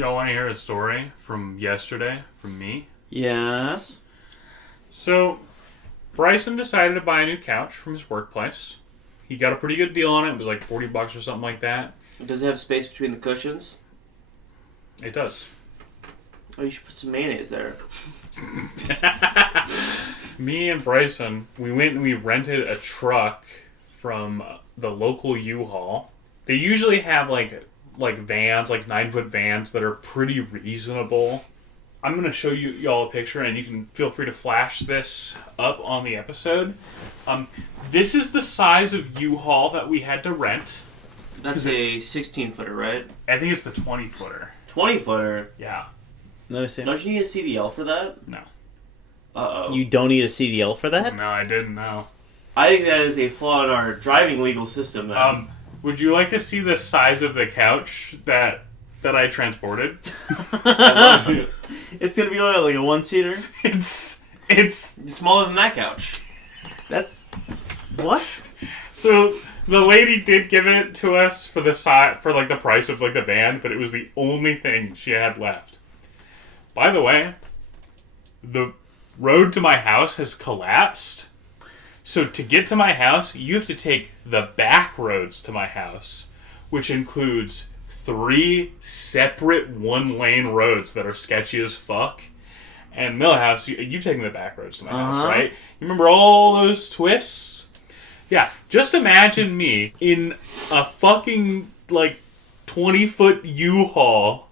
Y'all want to hear a story from yesterday from me? Yes. So, Bryson decided to buy a new couch from his workplace. He got a pretty good deal on it. It was like $40 or something like that. Does it have space between the cushions? It does. Oh, you should put some mayonnaise there. Me and Bryson, we went and we rented a truck from the local U-Haul. They usually have like vans, like 9-foot vans that are pretty reasonable. I'm going to show y'all a picture, and you can feel free to flash this up on the episode. This is the size of U-Haul that we had to rent. That's a 16-footer, right? I think it's the 20-footer. 20-footer? Yeah. Don't you need a CDL for that? No. Uh-oh. You don't need a CDL for that? No, I didn't know. I think that is a flaw in our driving legal system, then. Would you like to see the size of the couch that I transported? It's gonna be like a one-seater? It's smaller than that couch. That's... What? So the lady did give it to us for the the price of like the van, but it was the only thing she had left. By the way, the road to my house has collapsed. So to get to my house, you have to take the back roads to my house, which includes 3 separate 1-lane roads that are sketchy as fuck. And Millhouse, you've taken the back roads to my house, right? You remember all those twists? Yeah, just imagine me in a fucking, 20-foot U-Haul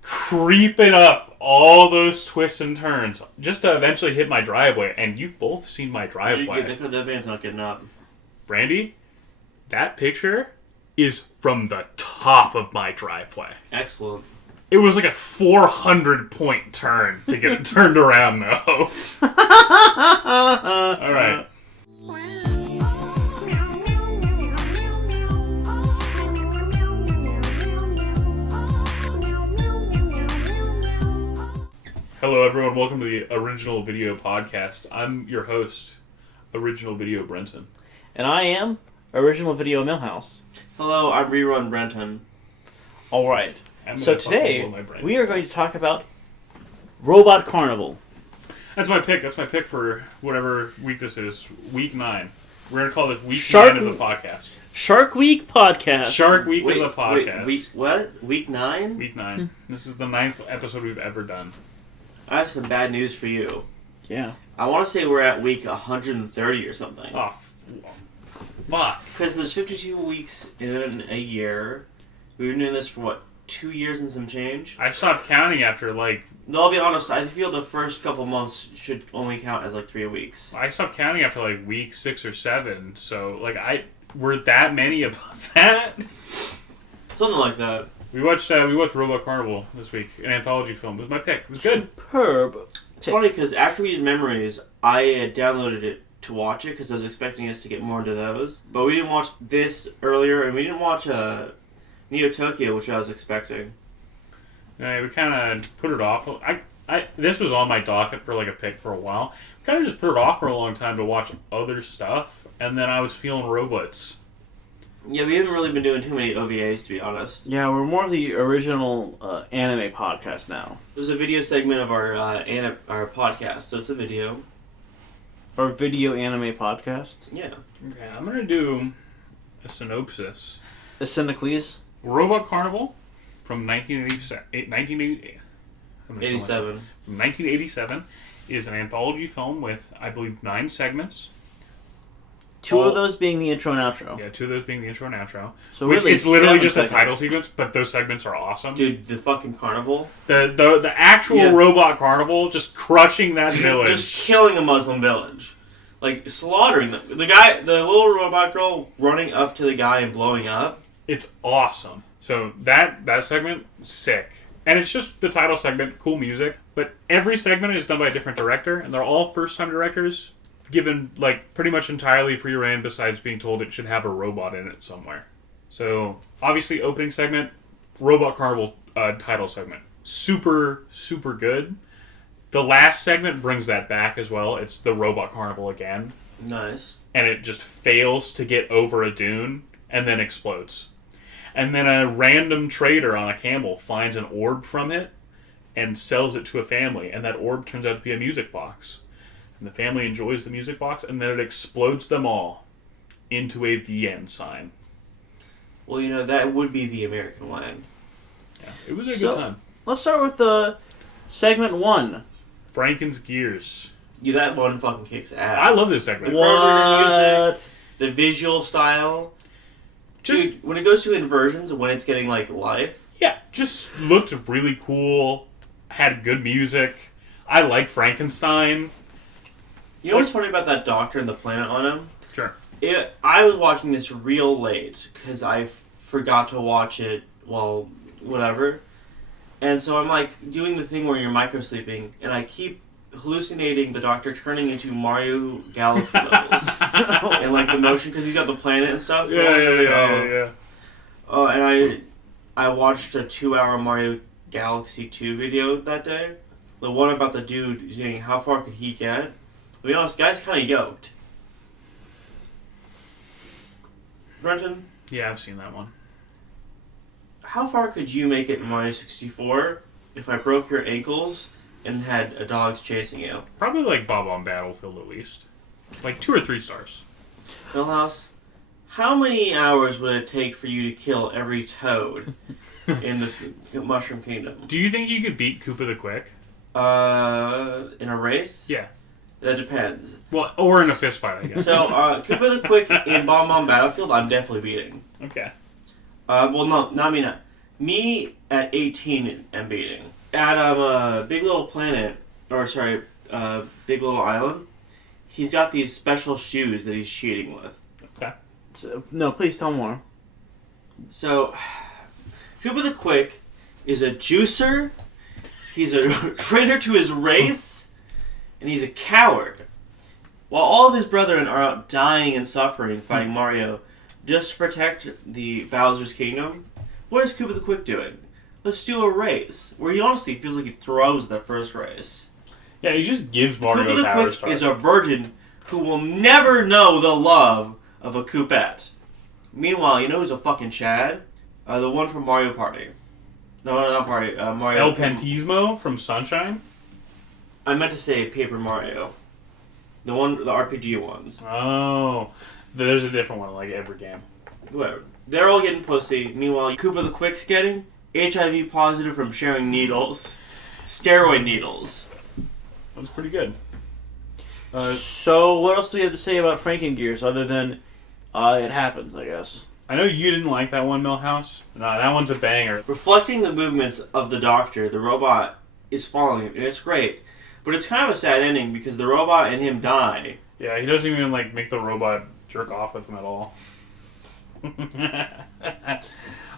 creeping up all those twists and turns just to eventually hit my driveway. And you've both seen my driveway. That van's not getting up. Brandy, that picture is from the top of my driveway. Excellent. It was like a 400-point turn to get it turned around, though. All right. Hello, everyone. Welcome to the Original Video Podcast. I'm your host, Original Video Brenton. And I am Original Video Millhouse. Hello, I'm Rerun Brenton. Alright. So today, we are going to talk about Robot Carnival. That's my pick. That's my pick for whatever week this is. Week 9. We're going to call this Week 9 of the podcast. Shark Week Podcast. Shark Week of the podcast. Week 9? Week 9. This is the 9th episode we've ever done. I have some bad news for you. Yeah. I want to say we're at week 130 or something. Oh, fuck. Because there's 52 weeks in a year. We've been doing this for, 2 years and some change? I stopped counting after, No, I'll be honest, I feel the first couple months should only count as, 3 weeks. I stopped counting after, week 6 or 7. So, were that many above that? Something like that. We watched Robot Carnival this week, an anthology film. It was my pick. It was good. Superb. It's funny because after we did Memories, I downloaded it to watch it because I was expecting us to get more into those. But we didn't watch this earlier, and we didn't watch Neo Tokyo, which I was expecting. Yeah, we kind of put it off. This was on my docket for a pick for a while. Kind of just put it off for a long time to watch other stuff, and then I was feeling robots. Yeah, we haven't really been doing too many OVAs, to be honest. Yeah, we're more of the original anime podcast now. There's a video segment of our podcast, so it's a video. Our video anime podcast? Yeah. Okay, I'm going to do a synopsis. A Synecles? Robot Carnival from 1987 from 1987 is an anthology film with, I believe, 9 segments. 2 of those being the intro and outro. Yeah, 2 of those being the intro and outro. So which really it's literally just segments. a title sequence, but those segments are awesome. Dude, the fucking carnival. The actual Robot Carnival just crushing that village. Just killing a Muslim village. Slaughtering them. The little robot girl running up to the guy and blowing up. It's awesome. So that segment, sick. And it's just the title segment, cool music. But every segment is done by a different director, and they're all first-time directors, given, pretty much entirely free reign besides being told it should have a robot in it somewhere. So, obviously, opening segment, Robot Carnival title segment. Super, super good. The last segment brings that back as well. It's the Robot Carnival again. Nice. And it just fails to get over a dune and then explodes. And then a random trader on a camel finds an orb from it and sells it to a family. And that orb turns out to be a music box. And the family enjoys the music box, and then it explodes them all into a the end sign. Well, that would be the American way. Yeah, it was a good time. Let's start with segment 1. Franken's Gears. That one fucking kicks ass. I love this segment. The music, the visual style. Just Dude, when it goes to inversions, when it's getting, life. Yeah, just looked really cool. Had good music. I like Frankenstein. You know what's funny about that doctor and the planet on him? Sure. I was watching this real late because I forgot to watch it while whatever. And so I'm doing the thing where you're micro-sleeping, and I keep hallucinating the doctor turning into Mario Galaxy levels. And the motion, because he's got the planet and stuff. Yeah. Oh, and I watched a 2-hour Mario Galaxy 2 video that day. The one about the dude saying how far could he get. To be honest, guy's kind of yoked. Brenton? Yeah, I've seen that one. How far could you make it in Mario 64 if I broke your ankles and had a dog's chasing you? Probably Bob on Battlefield at least. 2 or 3 stars. Millhouse, how many hours would it take for you to kill every toad in the Mushroom Kingdom? Do you think you could beat Koopa the Quick? In a race? Yeah. That depends. Well, or in a fist fight, I guess. So, Koopa the Quick in Bomb on Battlefield, I'm definitely beating. Okay. Well, no, not me. Not. Me at 18, I'm beating. At Big Little Planet, Big Little Island, he's got these special shoes that he's cheating with. Okay. So, no, please tell more. So, Koopa the Quick is a juicer. He's a traitor to his race. And he's a coward. While all of his brethren are out dying and suffering fighting Mario just to protect the Bowser's Kingdom, what is Koopa the Quick doing? Let's do a race. Where he honestly feels like he throws the first race. Yeah, he just gives Mario Koopa a power the star. Quick is a virgin who will never know the love of a Koopette. Meanwhile, you know who's a fucking Chad? The one from Mario Party. No, not Party. Mario. El Pantismo from Sunshine? I meant to say Paper Mario. The RPG ones. Oh. There's a different one every game. Whatever. They're all getting pussy. Meanwhile, Koopa the Quick's getting HIV positive from sharing needles. Steroid needles. That was pretty good. So, what else do we have to say about Frankengears other than it happens, I guess? I know you didn't like that one, Millhouse. No, that one's a banger. Reflecting the movements of the Doctor, the robot is following him, and it's great. But it's kind of a sad ending because the robot and him die. Yeah, he doesn't even make the robot jerk off with him at all.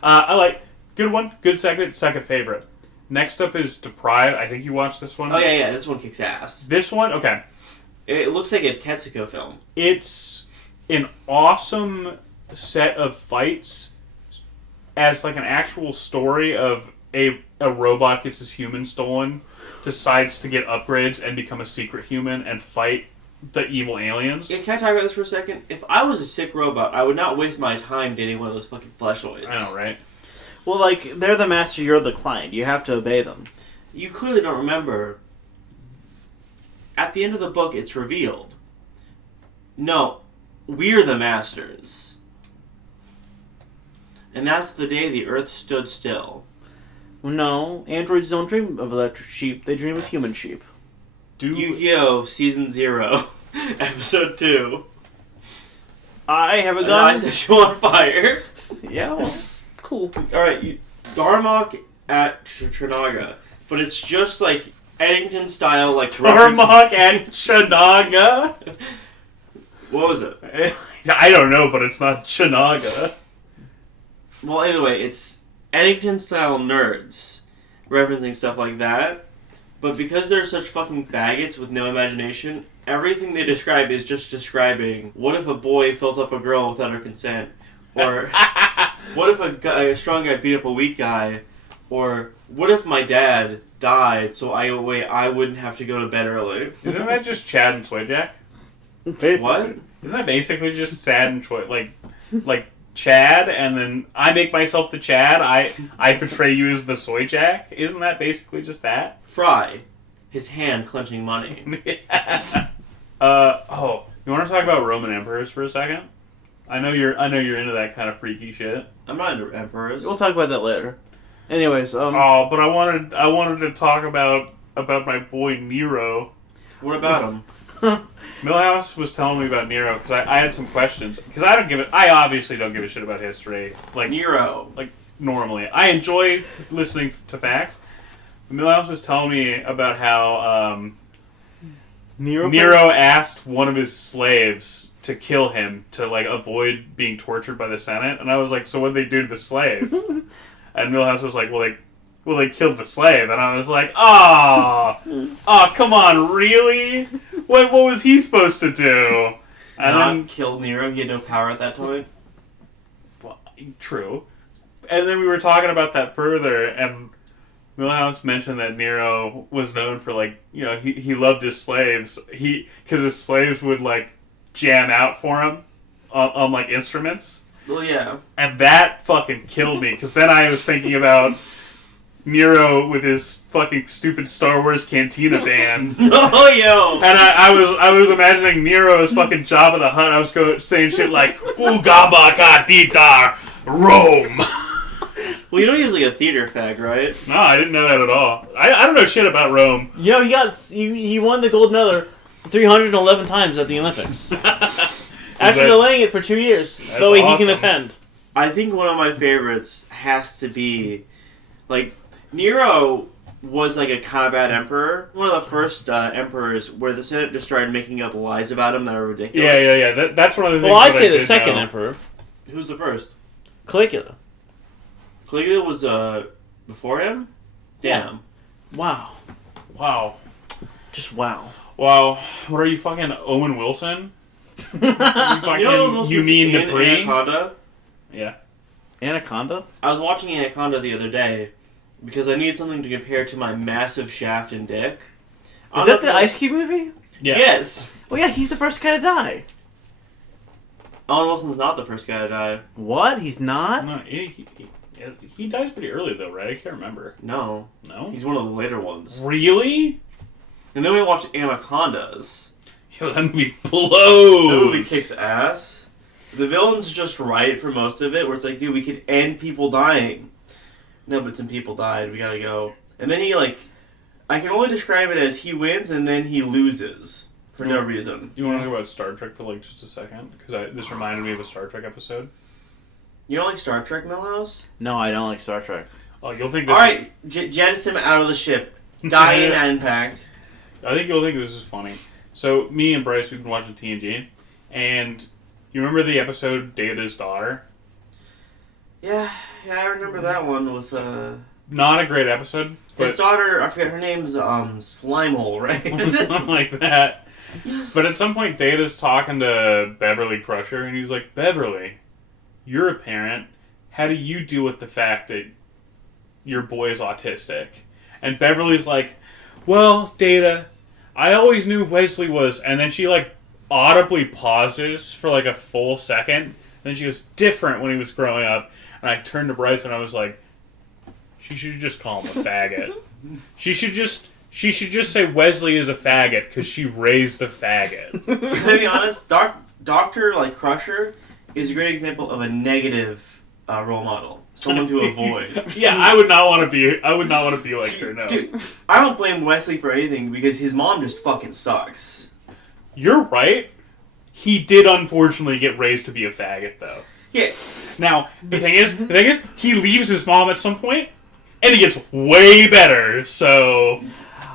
I like good one, good segment, second favorite. Next up is Deprive. I think you watched this one. Oh yeah, this one kicks ass. This one, okay. It looks like a Tetsuko film. It's an awesome set of fights as an actual story of a robot gets his human stolen, decides to get upgrades and become a secret human and fight the evil aliens. Yeah, can I talk about this for a second? If I was a sick robot, I would not waste my time dating one of those fucking fleshoids. I know, right? Well, they're the master, you're the client. You have to obey them. You clearly don't remember. At the end of the book, it's revealed. No, we're the masters. And that's the day the Earth stood still. No, androids don't dream of electric sheep. They dream of human sheep. Yu-Gi-Oh! Season 0, Episode 2. I have a gun. Eyes that show on fire. Yeah, well, cool. Alright, Darmok at Trinaga. But it's just Eddington style, Darmok and Chinaga? What was it? I don't know, but it's not Chinaga. Well, anyway, it's Eddington style nerds referencing stuff like that. But because they're such fucking faggots with no imagination, everything they describe is just describing what if a boy filled up a girl without her consent? Or what if a strong guy beat up a weak guy? Or what if my dad died so I wouldn't have to go to bed early? Isn't that just Chad and Swayjack? What? Isn't that basically just Sad and Choi? Chad, and then I make myself the Chad. I portray you as the Soy Jack. Isn't that basically just that? Fry, his hand clenching money. You want to talk about Roman emperors for a second? I know you're into that kind of freaky shit. I'm not into emperors. We'll talk about that later. Anyways, but I wanted to talk about my boy Nero. What about him? Millhouse was telling me about Nero because I had some questions because I obviously don't give a shit about history like Nero. Like normally, I enjoy listening to facts. Millhouse was telling me about how Nero asked one of his slaves to kill him to like avoid being tortured by the Senate, and I was like, so what'd they do to the slave? And Millhouse was like, well, they killed the slave, and I was like, oh, come on, really? What was he supposed to do? And not kill Nero. He had no power at that point. Well, true. And then we were talking about that further, and Millhouse mentioned that Nero was known for he loved his slaves. Because his slaves would jam out for him on instruments. Well, yeah. And that fucking killed me, because then I was thinking about Nero with his fucking stupid Star Wars Cantina band. Oh, yo! And I was imagining Nero as fucking Jabba the Hutt. I was saying shit like, Ugaba Kadita, Rome. Well, you know he was a theater fag, right? No, I didn't know that at all. I don't know shit about Rome. You know, he won the gold medal 311 times at the Olympics. After delaying it for 2 years, so awesome. He can attend. I think one of my favorites has to be, Nero was a combat emperor. One of the first emperors where the Senate just started making up lies about him that are ridiculous. Yeah. That's one of the things. Well, I'd say the second emperor. Who's the first? Caligula. Caligula was before him? Damn. Wow. Just wow. Wow. What are you, fucking Owen Wilson? You mean Dupree? Anaconda? Yeah. Anaconda? I was watching Anaconda the other day because I needed something to compare to my massive shaft and dick. Is that the Ice Cube movie? Yeah. Yes. Well, yeah, he's the first guy to die. Owen Wilson's not the first guy to die. What? He's not? No, he dies pretty early, though, right? I can't remember. No. He's one of the later ones. Really? And then we watched Anacondas. Yo, that movie blows. That movie kicks ass. The villain's just right for most of it, where it's dude, we could end people dying. No, but some people died. We gotta go. And then I can only describe it as he wins and then he loses for no reason. You want to talk about Star Trek for just a second? Because this reminded me of a Star Trek episode. You don't like Star Trek, Millhouse? No, I don't like Star Trek. Oh, you'll think this. All right, jettison him out of the ship. Die in impact. I think you'll think this is funny. So me and Bryce, we've been watching TNG, and you remember the episode Data's Daughter? Yeah, I remember that one with Not a great episode. His daughter, I forget her name's Slimehole, right? Something like that. But at some point, Data's talking to Beverly Crusher, and he's like, Beverly, you're a parent. How do you deal with the fact that your boy is autistic? And Beverly's like, well, Data, I always knew Wesley was... And then she, audibly pauses for, a full second. And then she goes, different when he was growing up. And I turned to Bryce and I was like, she should just call him a faggot. She should just say Wesley is a faggot because she raised a faggot. To be honest, Dr. Crusher is a great example of a negative role model. Someone to avoid. Yeah, I would not want to be like her, no. Dude, I don't blame Wesley for anything because his mom just fucking sucks. You're right. He did unfortunately get raised to be a faggot, though. Yeah. Now, the thing is, he leaves his mom at some point, and he gets way better, so...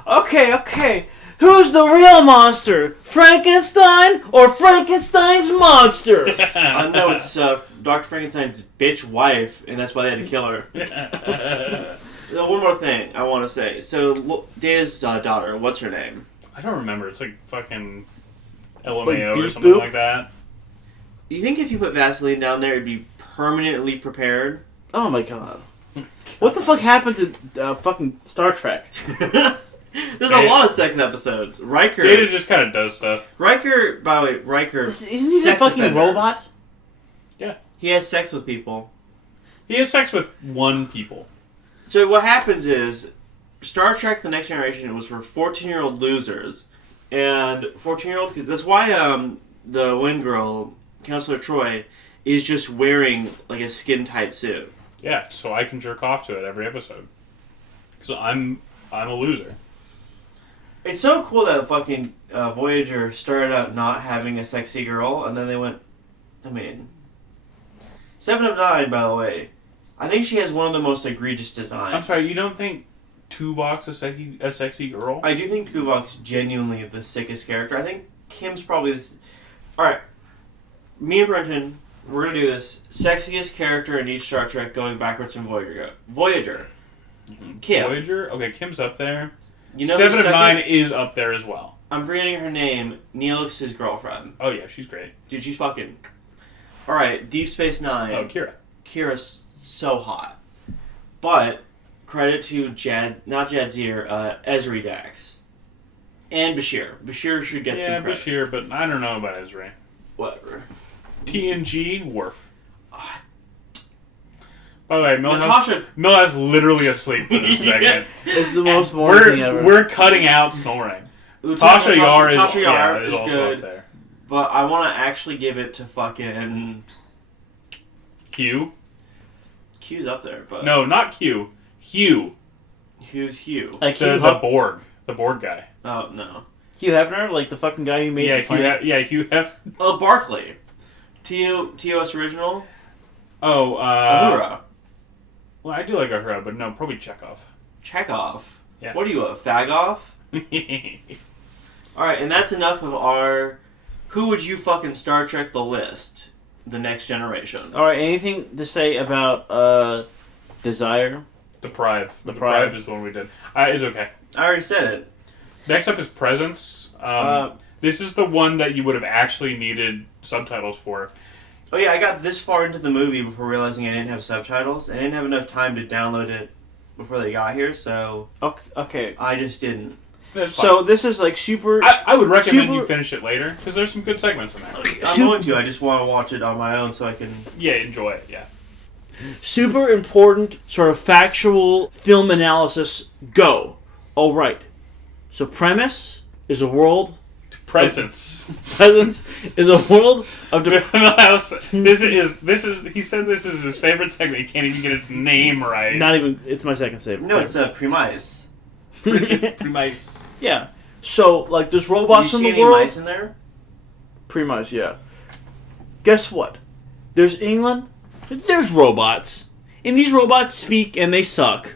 Okay. Who's the real monster? Frankenstein or Frankenstein's monster? No, it's Dr. Frankenstein's bitch wife, and that's why they had to kill her. One more thing I want to say. So, Data's daughter, what's her name? I don't remember. It's fucking LMAO or something boop? like that. You think if you put Vaseline down there, it'd be permanently prepared? Oh my god. What the fuck happens in fucking Star Trek? There's a lot of sex episodes. Riker... Data just kind of does stuff. Riker, by the way, Isn't he a fucking robot? Yeah. He has sex with people. He has sex with one people. So what happens is, Star Trek: The Next Generation was for 14-year-old losers, and 14-year-old kids. That's why the Wind Girl, Counselor Troy, is just wearing like a skin-tight suit. Yeah, so I can jerk off to it every episode. So I'm a loser. It's so cool that fucking Voyager started out not having a sexy girl, and then they went. I mean, 7 of 9, by the way. I think she has one of the most egregious designs. I'm sorry, you don't think Tuvok's a sexy girl? I do think Tuvok's genuinely the sickest character. I think Kim's probably this. All right, me and Brenton, we're gonna do this. Sexiest character in each Star Trek, going backwards from Voyager. Voyager. Mm-hmm. Kim. Voyager. Okay, Kim's up there. You know, 7 of 9 is up there as well. I'm forgetting her name. Neelix's his girlfriend. Oh yeah, she's great. Dude, she's fucking. All right, Deep Space Nine. Oh, Kira. Kira's so hot, but credit to not Jadzir, Ezri Dax, and Bashir. Bashir should get some credit. Yeah, Bashir, but I don't know about Ezra. Whatever. TNG, Worf. By the way, Milhouse's literally asleep for this segment. It's the most boring thing ever. We're cutting out snoring. Tasha Yar is also good, up there. But I want to actually give it to fucking Q. Q's up there, but no, not Q. Hugh. Who's Hugh? The Borg. The Borg guy. Oh no. Hugh Hefner, like the fucking guy who made the planet. Hugh Hefner. Oh, Barclay. TOS original. Oh, Uhura. Well, I do like Uhura, but no, probably Chekhov. Chekhov. Yeah. What are you, a fag-off? Alright, and that's enough of our... Who would you fucking Star Trek the list? The Next Generation. Alright, anything to say about Desire? Deprive. Deprive is the one we did. It's okay. I already said it. Next up is Presence. This is the one that you would have actually needed subtitles for. Oh yeah, I got this far into the movie before realizing I didn't have subtitles. I didn't have enough time to download it before they got here, so... Okay. I just didn't. So this is like super... I would recommend you finish it later, because there's some good segments in there. I'm going to. I just want to watch it on my own so I can... Yeah, enjoy it, yeah. Super important, sort of factual film analysis. Go. All right. So premise is a world... Presence is a world of... This is. He said this is his favorite segment. He can't even get its name right. Not even... It's my second favorite. No, it's Premise. Premise. Yeah. So, like, there's robots in the world. You see any mice in there? Premise, yeah. Guess what? There's England. There's robots. And these robots speak and they suck.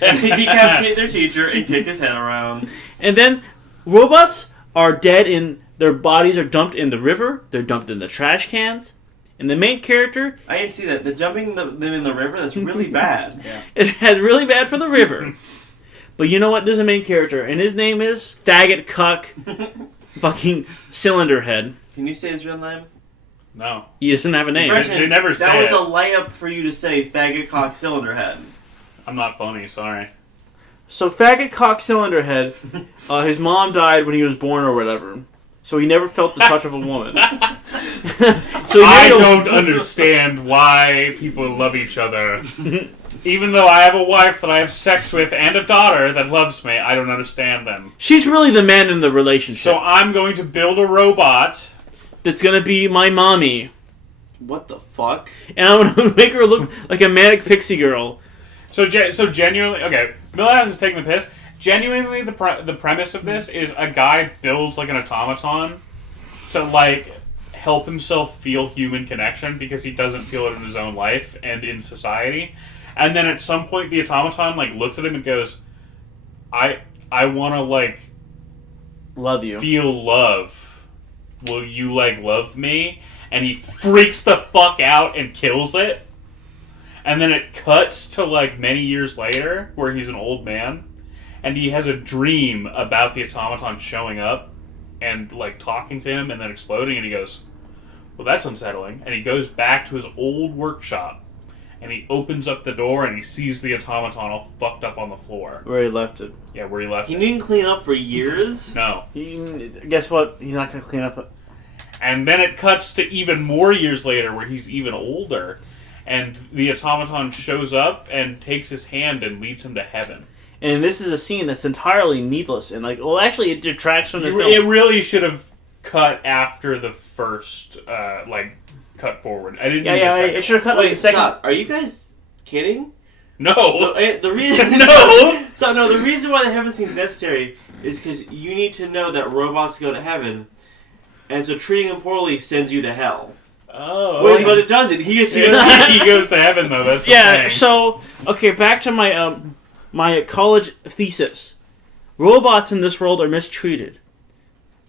And they decapitate their teacher and kick his head around. And then robots are dead in... Their bodies are dumped in the river. They're dumped in the trash cans. And the main character... I didn't see that. The dumping them in the river, that's really bad. Yeah. It's really bad for the river. But you know what? There's a main character, and his name is Faggot Cuck fucking Cylinder Head. Can you say his real name? No. He doesn't have a name. They never say that was it. a layup for you to say Faggot Cock Cylinder Head. I'm not funny, sorry. So Faggot Cock Cylinder Head, his mom died when he was born or whatever. So he never felt the touch of a woman. So I don't understand why people love each other. Even though I have a wife that I have sex with and a daughter that loves me, I don't understand them. She's really the man in the relationship. So I'm going to build a robot that's going to be my mommy. What the fuck? And I'm going to make her look like a manic pixie girl. So genuinely, okay, Millhouse is taking the piss. Genuinely, the premise of this is a guy builds like an automaton to like help himself feel human connection because he doesn't feel it in his own life and in society. And then at some point, the automaton like looks at him and goes, "I want to like love you, feel love. Will you like love me?" And he freaks the fuck out and kills it. And then it cuts to like many years later, where he's an old man, and he has a dream about the automaton showing up and like talking to him and then exploding. And he goes, "Well, that's unsettling." And he goes back to his old workshop. And he opens up the door and he sees the automaton all fucked up on the floor. Where he left it. Yeah, where he left it. He didn't clean up for years? No. Guess what? He's not going to clean up. And then it cuts to even more years later where he's even older. And the automaton shows up and takes his hand and leads him to heaven. And this is a scene that's entirely needless. And, like, well, actually, it detracts from the film. It really should have cut after the first, cut forward. I didn't. It should have cut like the second. Stop. Are you guys kidding? No. The reason. No. The reason why the heaven scene's necessary is because you need to know that robots go to heaven, and so treating them poorly sends you to hell. Oh. Wait, but it doesn't. He gets he goes to heaven though. That's the thing. So okay, back to my my college thesis. Robots in this world are mistreated,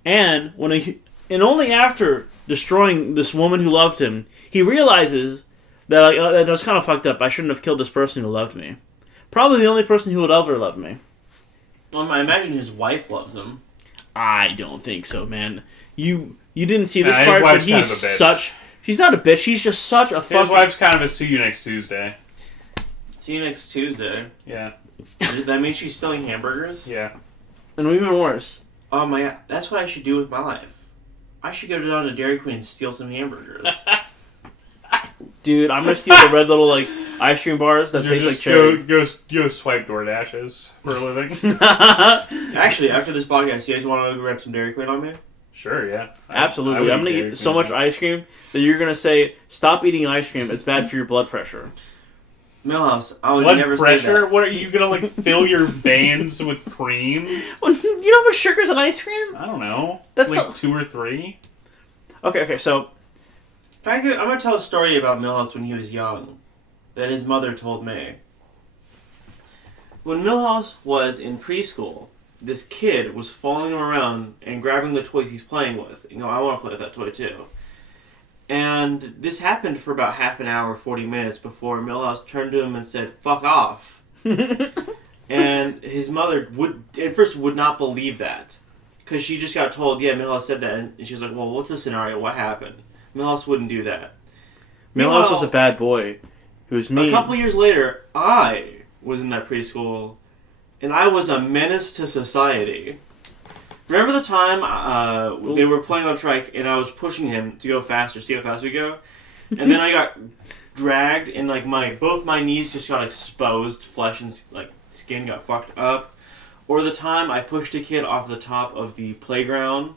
and only after destroying this woman who loved him, he realizes that that was kind of fucked up. I shouldn't have killed this person who loved me. Probably the only person who would ever love me. Well, I imagine his wife loves him. I don't think so, man. You didn't see this part, but he's such. She's not a bitch. She's just such a fucking. His wife's kind of a see you next Tuesday. See you next Tuesday. Yeah. That means she's selling hamburgers? Yeah. And even worse. Oh my god, that's what I should do with my life. I should go down to Dairy Queen and steal some hamburgers. Dude, I'm gonna steal the red little ice cream bars that taste like cherry. Go swipe DoorDashes for a living. Actually, after this podcast, you guys want to go grab some Dairy Queen on me? Sure, yeah. Absolutely. I'm gonna eat so much ice cream that you're gonna say, "Stop eating ice cream. It's bad for your blood pressure." Millhouse, I would blood never pressure? say that. What are you gonna fill your veins with cream? Well, you know how much sugar's in ice cream? I don't know. That's 2 or 3. Okay. So I'm going to tell a story about Millhouse when he was young that his mother told me. When Millhouse was in preschool, this kid was following him around and grabbing the toys he's playing with. I want to play with that toy too. And this happened for about half an hour, 40 minutes before Millhouse turned to him and said, "Fuck off." And his mother at first would not believe that. Because she just got told, yeah, Millhouse said that. And she was like, well, what's the scenario? What happened? Millhouse wouldn't do that. Millhouse was a bad boy who was mean. A couple years later, I was in that preschool, and I was a menace to society. Remember the time they were playing on Trek, and I was pushing him to go faster, see how fast we go? And then I got dragged, and both my knees just got exposed, flesh and skin got fucked up. Or the time I pushed a kid off the top of the playground.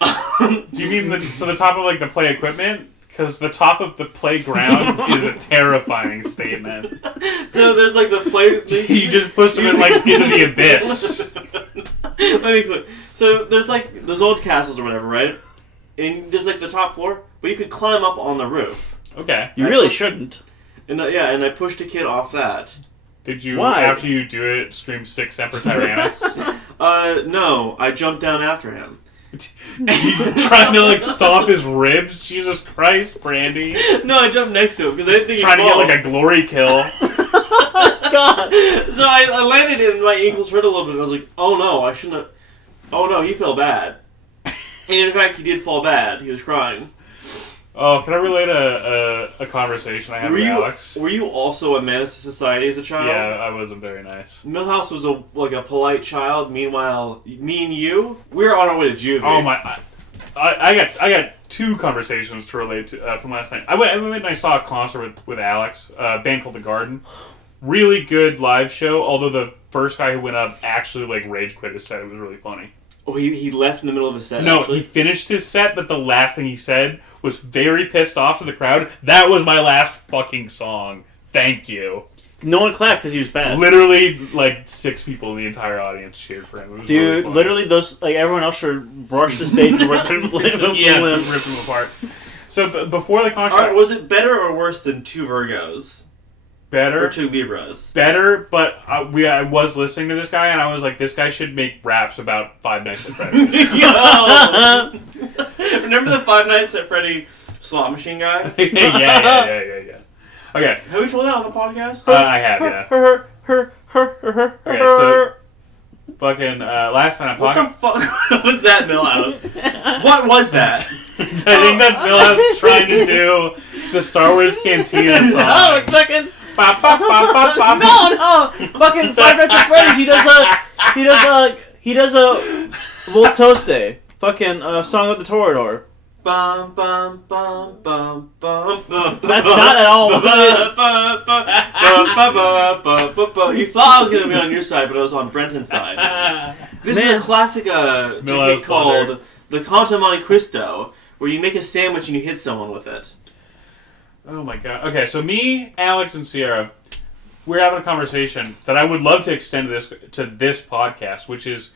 Do you mean the top of the play equipment? Because the top of the playground is a terrifying statement. So there's the play. You just pushed him into the abyss. Let me explain. So there's those old castles or whatever, right? And there's the top floor, but you could climb up on the roof. Okay. You really shouldn't. And and I pushed a kid off that. Did you, Why? after you do it, scream "Sic Semper Tyrannis"? No. I jumped down after him. Trying to stomp his ribs? Jesus Christ, Brandy. No, I jumped next to him because I didn't think Trying he'd fall. to get a glory kill. God. So I landed and my ankles hurt a little bit. I was like, oh no, I shouldn't have. Oh no, he fell bad. And in fact, he did fall bad. He was crying. Oh, can I relate a conversation I had with Alex? Were you also a menace to society as a child? Yeah, I wasn't very nice. Millhouse was a polite child. Meanwhile, me and you, we were on our way to juvie. Oh my! I got 2 conversations to relate to from last night. I went and I saw a concert with Alex, a band called The Garden. Really good live show. Although the first guy who went up actually rage quit his set. It was really funny. Oh, he left in the middle of his set. No, actually? he finished his set, but the last thing he said was very pissed off to the crowd. That was my last fucking song. Thank you. No one clapped because he was bad. Literally, 6 people in the entire audience cheered for him. It was Dude, really literally, those everyone else should rush the stage and rip him rip him apart. So before the concert, Alright, was it better or worse than 2 Virgos? better, Or 2 Libras? better. But I was listening to this guy, and I was like, this guy should make raps about Five Nights at Freddy's. Yo! Remember the Five Nights at Freddy slot machine guy? yeah. Okay, Have we told that on the podcast? I have, yeah. Okay, so fucking last time I'm What talking. the fuck was that, Millhouse? What was that? I think that's Millhouse trying to do the Star Wars Cantina song. No, it's fucking. Ba, ba, ba, ba, ba, ba. No, fucking Five Nights at Freddy's. He does a Voltoste, fucking song with the Toreador. Bum, bum, bum, bum, bum, bum. That's not at all what it is. You thought I was going to be on your side, but I was on Brenton's side. This is a classic technique called the Conto Monte Cristo, where you make a sandwich and you hit someone with it. Oh my god. Okay, so me, Alex, and Sierra, we're having a conversation that I would love to extend to this podcast, which is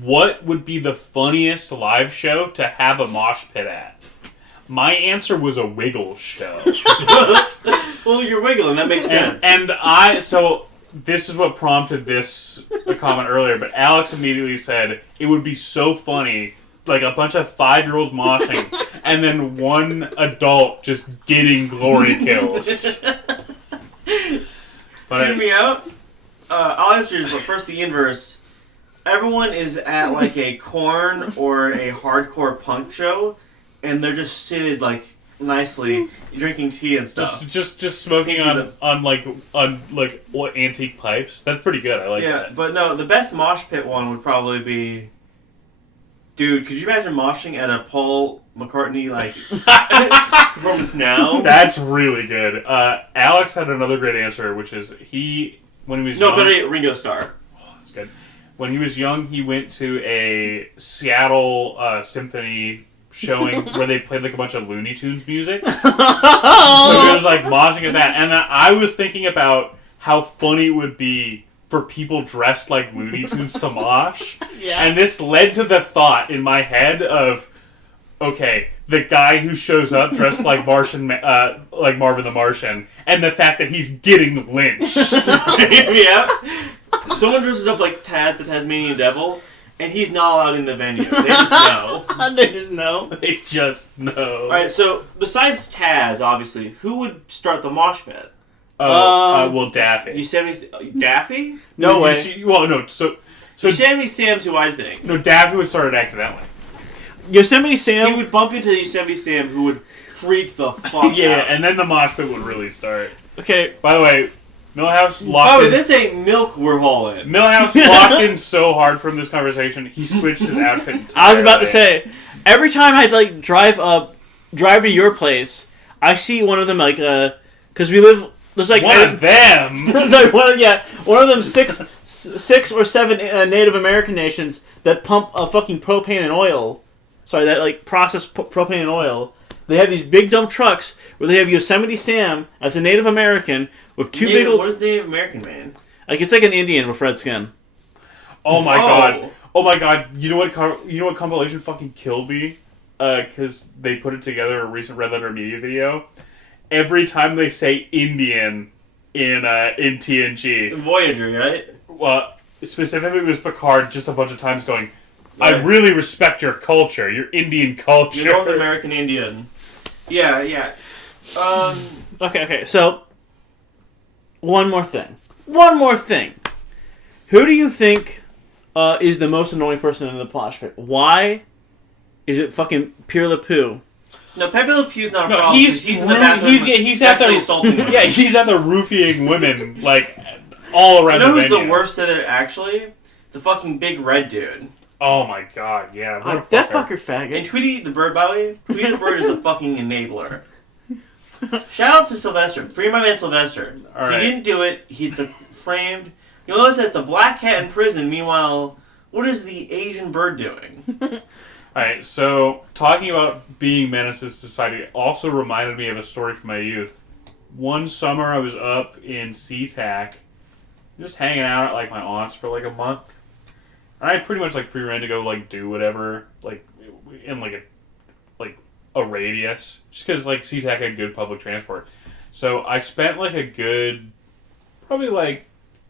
what would be the funniest live show to have a mosh pit at? My answer was a wiggle show. Well, you're wiggling. That makes sense. So this is what prompted this comment earlier, but Alex immediately said it would be so funny, like a bunch of 5-year-olds moshing, and then one adult just getting glory kills. Hear me out. I'll answer this, but first the inverse. Everyone is at like a corn or a hardcore punk show, and they're just seated like nicely, drinking tea and stuff. Just smoking on what antique pipes. That's pretty good. I like that. Yeah, but no, the best mosh pit one would probably be. Dude, could you imagine moshing at a Paul McCartney performance now? That's really good. Alex had another great answer, which is when he was young. No, but Ringo Starr. Oh, that's good. When he was young, he went to a Seattle symphony showing where they played like a bunch of Looney Tunes music. So he was like moshing at that, and I was thinking about how funny it would be for people dressed like Looney Tunes to mosh. Yeah. And this led to the thought in my head of, okay, the guy who shows up dressed like Martian, like Marvin the Martian, and the fact that he's getting lynched. Yeah. Someone dresses up like Taz, the Tasmanian Devil, and he's not allowed in the venue. They just know. They just know. They just know. Alright, so besides Taz, obviously, who would start the mosh pit? Well, Daffy. Yosemite Daffy? No way. So Yosemite Sam's who I think. No, Daffy would start it accidentally. Yosemite Sam. He would bump into Yosemite Sam, who would freak the fuck out. Yeah, and then the mosh pit would really start. Okay. By the way, Millhouse locked in. This ain't milk we're hauling. Millhouse locked in so hard from this conversation, he switched his outfit entirely. I was about to say, every time I like drive to your place, I see one of them like because we live. There's like one of them. There's like one of them six or seven Native American nations that pump fucking propane and oil. Sorry, that like process propane and oil. They have these big dump trucks where they have Yosemite Sam as a Native American with two big old... What is Native American, man? Like, it's like an Indian with red skin. Oh my god. Oh my god. You know what compilation fucking killed me? Because they put it together in a recent Red Letter Media video. Every time they say Indian in TNG... Voyager, right? Well, specifically it was Picard just a bunch of times going, I really respect your culture, your Indian culture. Your North American Indian. Yeah. Okay, so... One more thing. Who do you think is the most annoying person in the mosh pit? Why is it fucking Pierre Le Pew? No, Pepe Le Pew's not a problem. He's in the bathroom. He's at the assaulting women. Yeah, he's at the roofing women like all around. You know the who's venue. the worst at it? Actually, the fucking big red dude. Oh my god, yeah. That fucker faggot. And Tweety the Bird, by the way, Tweety the Bird is a fucking enabler. Shout out to Sylvester. Free my man Sylvester. All right. He didn't do it. He's framed. You'll notice that it's a black cat in prison. Meanwhile, what is the Asian bird doing? Alright, so talking about being menaces to society also reminded me of a story from my youth. One summer I was up in SeaTac, just hanging out at like my aunt's for like a month. And I had pretty much like free reign to go like do whatever, like in like a radius, just because like SeaTac had good public transport. So I spent like a good, probably like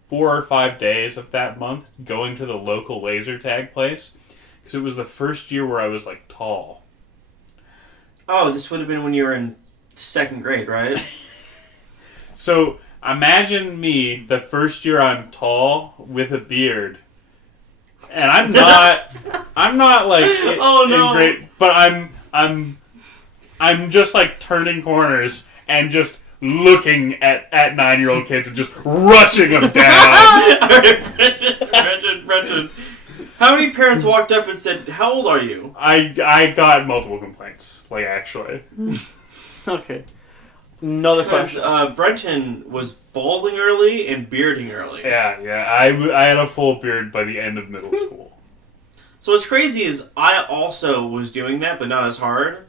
4 or 5 days of that month going to the local laser tag place, because it was the first year where I was like tall. Oh, this would have been when you were in 2nd grade, right? So imagine me the first year I'm tall with a beard, and I'm not like in great, but I'm just like turning corners and just looking at 9-year-old kids and just rushing them down. Alright, Brendan. How many parents walked up and said, "How old are you?" I got multiple complaints. Like, actually. Okay. Another question. Brenton was balding early and bearding early. Yeah. I had a full beard by the end of middle school. So what's crazy is I also was doing that, but not as hard.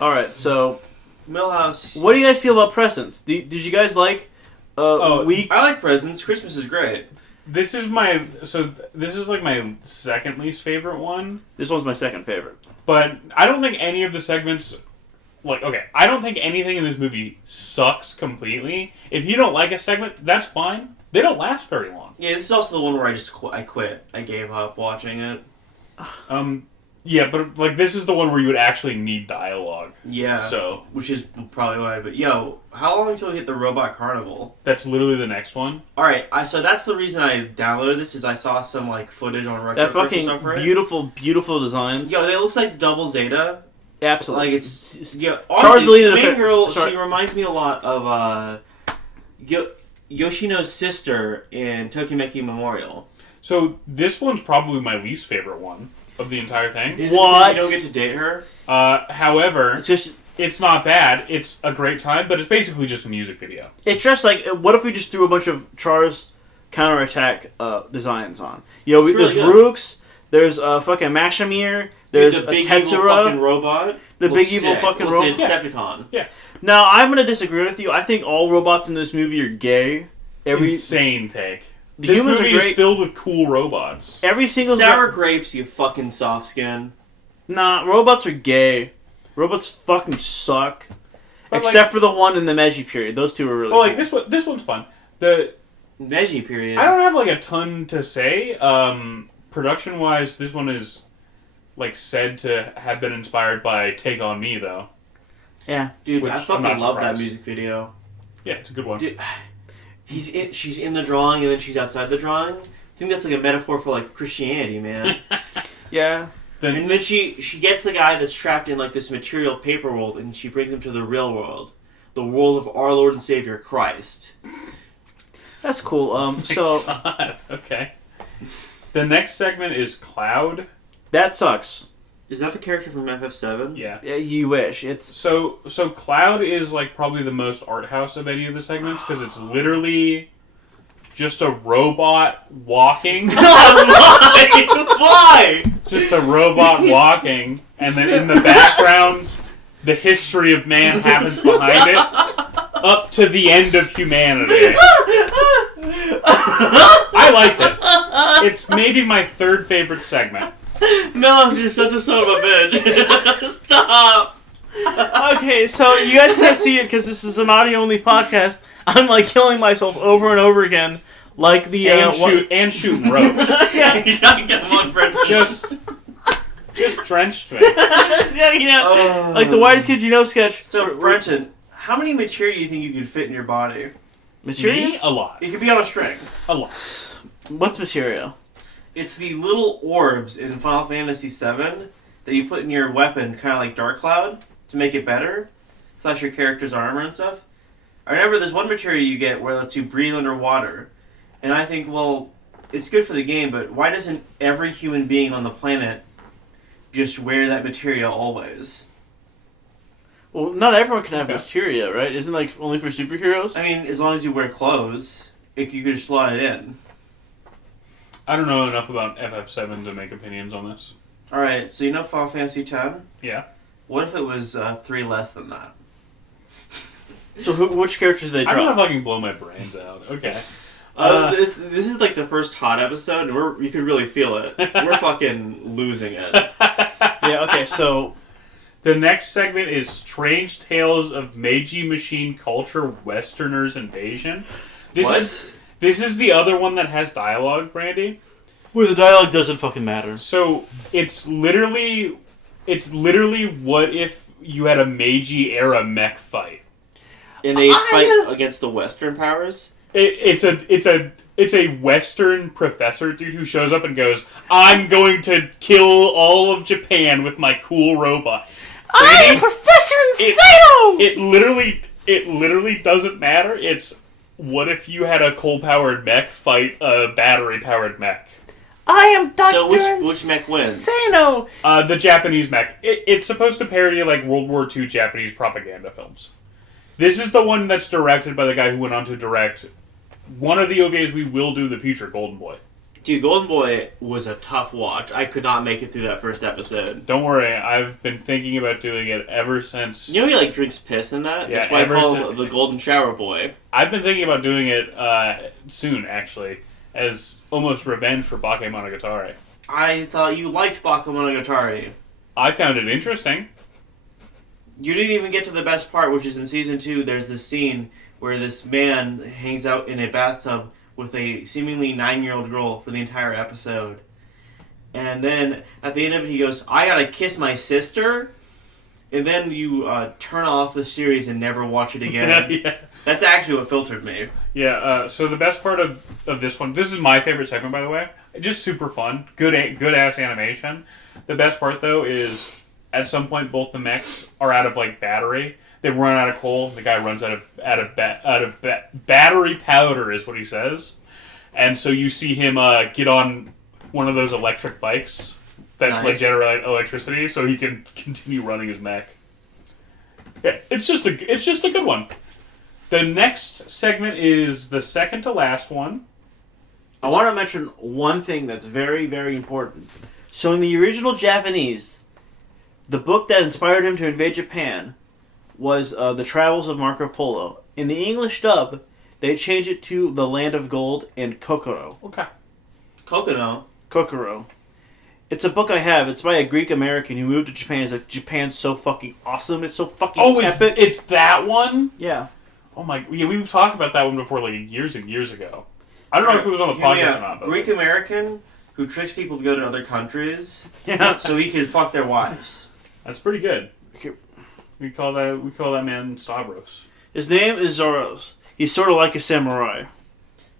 Alright, so... Millhouse... What do you guys feel about presents? Did you guys like week? I like presents. Christmas is great. This is my second least favorite one. This one's my second favorite. But I don't think any of the segments... I don't think anything in this movie sucks completely. If you don't like a segment, that's fine. They don't last very long. Yeah, this is also the one where I quit. I gave up watching it. Yeah, but this is the one where you would actually need dialogue. Yeah. So, which is probably why. But how long until we hit the Robot Carnival? That's literally the next one. All right. So that's the reason I downloaded this is I saw some footage on Retro. That fucking beautiful designs. Yo, it looks like Double Zeta. Absolutely. Honestly, the main girl. She reminds me a lot of Yoshino's sister in Tokimeki Memorial. So this one's probably my least favorite one of the entire thing. Is it because you don't get to date her? However, it's not bad. It's a great time, but it's basically just a music video. It's just what if we just threw a bunch of Char's counterattack designs on? There's Rooks, there's fucking Mashamir, there's the big Tetsura, evil fucking robot. The big evil fucking robot. Decepticon. Yeah. Now, I'm going to disagree with you. I think all robots in this movie are gay. Insane take. This movie is filled with cool robots. Every single sour grapes, you fucking soft skin. Nah, robots are gay. Robots fucking suck. Except for the one in the Meiji period. Those two are really cool. This one's fun. The Meiji period. I don't have a ton to say. Production wise, this one is said to have been inspired by Take On Me, though. Yeah. Dude, I fucking love that music video. Yeah, it's a good one. Dude, she's in the drawing and then she's outside the drawing. I think that's a metaphor for Christianity, man. Yeah. And then she gets the guy that's trapped in this material paper world and she brings him to the real world. The world of our Lord and Savior, Christ. That's cool. So... Okay. The next segment is Cloud. That sucks. Is that the character from FF7? Yeah. You wish. It's so Cloud is probably the most art house of any of the segments because it's literally just a robot walking. Why? Just a robot walking, and then in the background, the history of man happens behind it, up to the end of humanity. I liked it. It's maybe my third favorite segment. No, you're such a son of a bitch. Stop. Okay, so you guys can't see it because this is an audio-only podcast. I'm killing myself over and over again, and shooting ropes. Yeah, you gotta get one friend. Just drenched me. Yeah. Like the Whitest Kid You Know sketch. So, Brenton, how many material do you think you could fit in your body? Material? Me? A lot. It could be on a string. A lot. What's material? It's the little orbs in Final Fantasy VII that you put in your weapon, kind of like Dark Cloud, to make it better, / your character's armor and stuff. I remember there's one material you get where it lets you breathe underwater, and I think, it's good for the game, but why doesn't every human being on the planet just wear that material always? Well, not everyone can have materia, right? Isn't only for superheroes? I mean, as long as you wear clothes, if you could just slot it in. I don't know enough about FF7 to make opinions on this. Alright, so you know Final Fantasy X? Yeah. What if it was 3 less than that? So which characters do they drop? I'm gonna fucking blow my brains out. Okay. This is the first hot episode, and you could really feel it. We're fucking losing it. Yeah, okay, so... The next segment is Strange Tales of Meiji Machine Culture Westerners Invasion. This is the other one that has dialogue, Brandy. Where the dialogue doesn't fucking matter. So it's literally what if you had a Meiji era mech fight, and they fight against the Western powers. It's a Western professor dude who shows up and goes, "I'm going to kill all of Japan with my cool robot." I'm Professor Sato. It literally doesn't matter. It's what if you had a coal-powered mech fight a battery-powered mech? I am Dr. So which mech wins? Insano! The Japanese mech. It's supposed to parody like World War II Japanese propaganda films. This is the one that's directed by the guy who went on to direct one of the OVAs we will do in the future, Golden Boy. Dude, Golden Boy was a tough watch. I could not make it through that first episode. Don't worry, I've been thinking about doing it ever since. You know he like drinks piss in that? Yeah, that's why I call him the Golden Shower Boy. I've been thinking about doing it soon, actually, as almost revenge for Bakemonogatari. I thought you liked Bakemonogatari. I found it interesting. You didn't even get to the best part, which is in season 2. There's this scene where this man hangs out in a bathtub with a seemingly 9-year-old girl for the entire episode. And then at the end of it, he goes, I gotta kiss my sister? And then you turn off the series and never watch it again. Yeah. That's actually what filtered me. Yeah, so the best part of this one, this is my favorite segment, by the way. Just super fun. Good-ass animation. The best part, though, is at some point both the mechs are out of, like, battery. They run out of coal. The guy runs out of battery powder, is what he says. And so you see him get on one of those electric bikes that like generate electricity, so he can continue running his mech. Yeah, it's just a good one. The next segment is the second to last one. I want to mention one thing that's very, very important. So in the original Japanese, the book that inspired him to invade Japan was The Travels of Marco Polo. In the English dub, they changed it to The Land of Gold and Kokoro. Okay. Kokoro. It's a book I have. It's by a Greek American who moved to Japan. He's like, Japan's so fucking awesome. It's so fucking epic. It's that one? Yeah. Oh my... Yeah, we've talked about that one before, like, years and years ago. I don't know if it was on the podcast or not. But Greek American who tricks people to go to other countries Yeah. so he can fuck their wives. That's pretty good. We call that man Stavros. His name is Zoros. He's sort of like a samurai.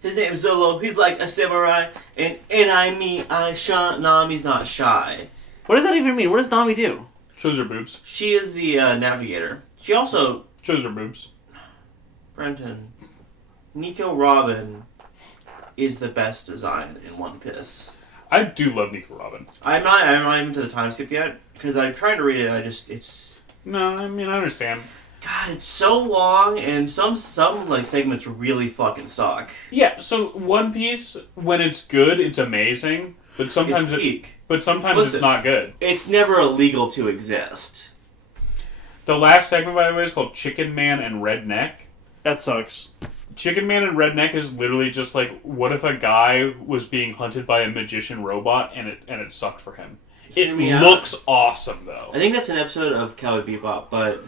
His name's Zolo. He's like a samurai. And Nami's not shy. What does that even mean? What does Nami do? Shows her boobs. She is the navigator. She also... Shows her boobs. Brenton. Nico Robin is the best design in One Piece. I do love Nico Robin. I'm not even to the time skip yet, because I'm trying to read it, it's... No, I mean, I understand. God, it's so long, and some like segments really fucking suck. Yeah, so One Piece, when it's good, it's amazing, but sometimes it's peak. Listen, it's not good. It's never illegal to exist. The last segment, by the way, is called Chicken Man and Redneck. That sucks. Chicken Man and Redneck is literally just like, what if a guy was being hunted by a magician robot and it sucked for him? It looks awesome, though. I think that's an episode of Cowboy Bebop, but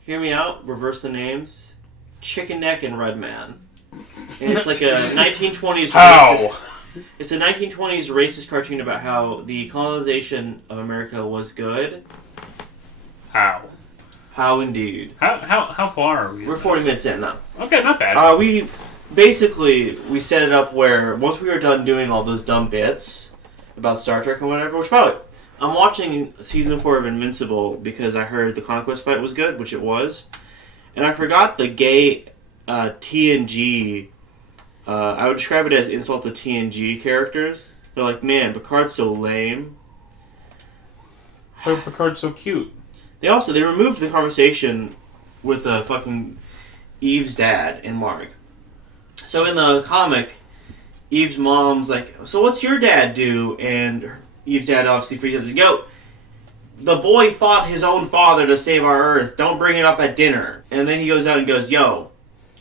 hear me out, reverse the names. Chicken Neck and Red Man. And it's like a 1920s racist... It's a 1920s racist cartoon about how the colonization of America was good. How? How indeed. How far are we? We're 40 minutes in now. Okay, not bad. We set it up where once we were done doing all those dumb bits about Star Trek and whatever, which probably I'm watching season 4 of Invincible because I heard the Conquest fight was good, which it was, and I forgot the gay TNG. I would describe it as insult to TNG characters. They're like, man, Picard's so lame. But Picard's so cute. They removed the conversation with fucking Eve's dad and Mark. So in the comic, Eve's mom's like, so what's your dad do? And Eve's dad obviously freaks out and goes, yo, the boy fought his own father to save our Earth. Don't bring it up at dinner. And then he goes out and goes, yo,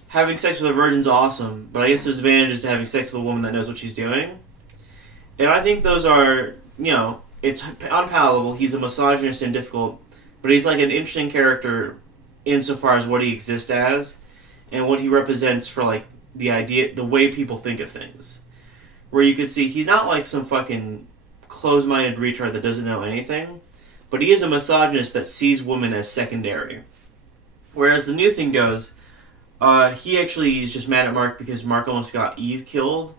having sex with a virgin's awesome, but I guess there's advantages to having sex with a woman that knows what she's doing. And I think those are, it's unpalatable. He's a misogynist and difficult, but he's like an interesting character insofar as what he exists as and what he represents for like the way people think of things. Where you could see he's not like some fucking closed-minded retard that doesn't know anything, but he is a misogynist that sees women as secondary. Whereas the new thing goes, he actually is just mad at Mark because Mark almost got Eve killed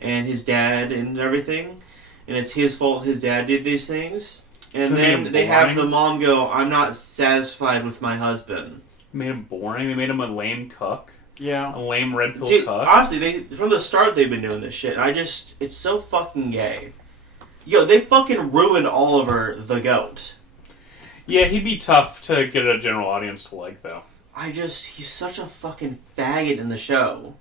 and his dad and everything, and it's his fault his dad did these things. And so then they have the mom go, I'm not satisfied with my husband. Made him boring? They made him a lame cuck? Yeah. A lame red pill Dude, cuck. honestly, from the start they've been doing this shit. And it's so fucking gay. Yo, they fucking ruined Oliver the goat. Yeah, he'd be tough to get a general audience to like, though. He's such a fucking faggot in the show.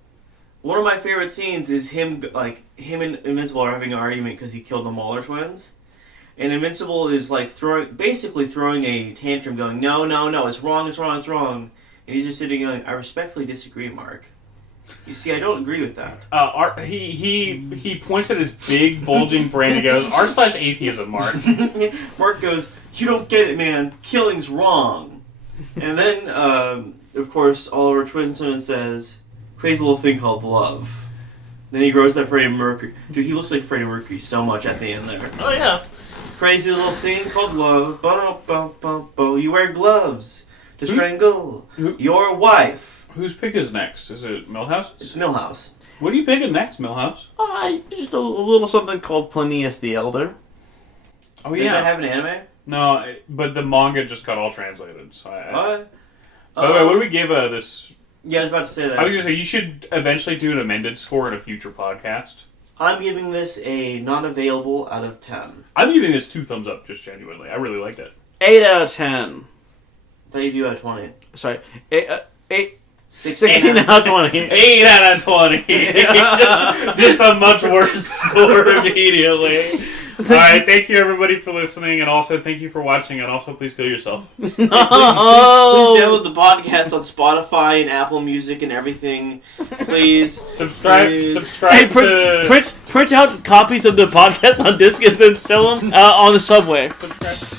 One of my favorite scenes is him and Invincible are having an argument because he killed the Mauler twins. And Invincible is like basically throwing a tantrum going, no, it's wrong. And he's just sitting going, I respectfully disagree, Mark. You see, I don't agree with that. He points at his big, bulging brain and goes, r/atheism, Mark. Mark goes, you don't get it, man. Killing's wrong. And then, of course, Oliver Twinson and says, crazy little thing called love. Then he grows that Freddie Mercury. Dude, he looks like Freddie Mercury so much at the end there. Oh, yeah. Crazy little thing called love. Bo-do-bo-bo-bo. You wear gloves to strangle your wife. Whose pick is next? Is it Milhouse? It's Milhouse. What are you picking next, Milhouse? Just a little something called Plinius the Elder. Oh, Does yeah. that have an anime? No, but the manga just got all translated. So What? By the way, what do we give this? Yeah, I was about to say that. I was going to say, you should eventually do an amended score in a future podcast. I'm giving this a not available out of 10. I'm giving this 2 thumbs up, just genuinely. I really liked it. 8 out of 10. I thought you do out of 20. Sorry. 8 16 16 out of 20. 8 out of 20. just a much worse score immediately. Alright, thank you everybody for listening, and also thank you for watching, and also please kill yourself. Please download the podcast on Spotify and Apple Music and everything. Please. Subscribe Hey, to... print out copies of the podcast on disc and then sell them on the subway. Subscribe.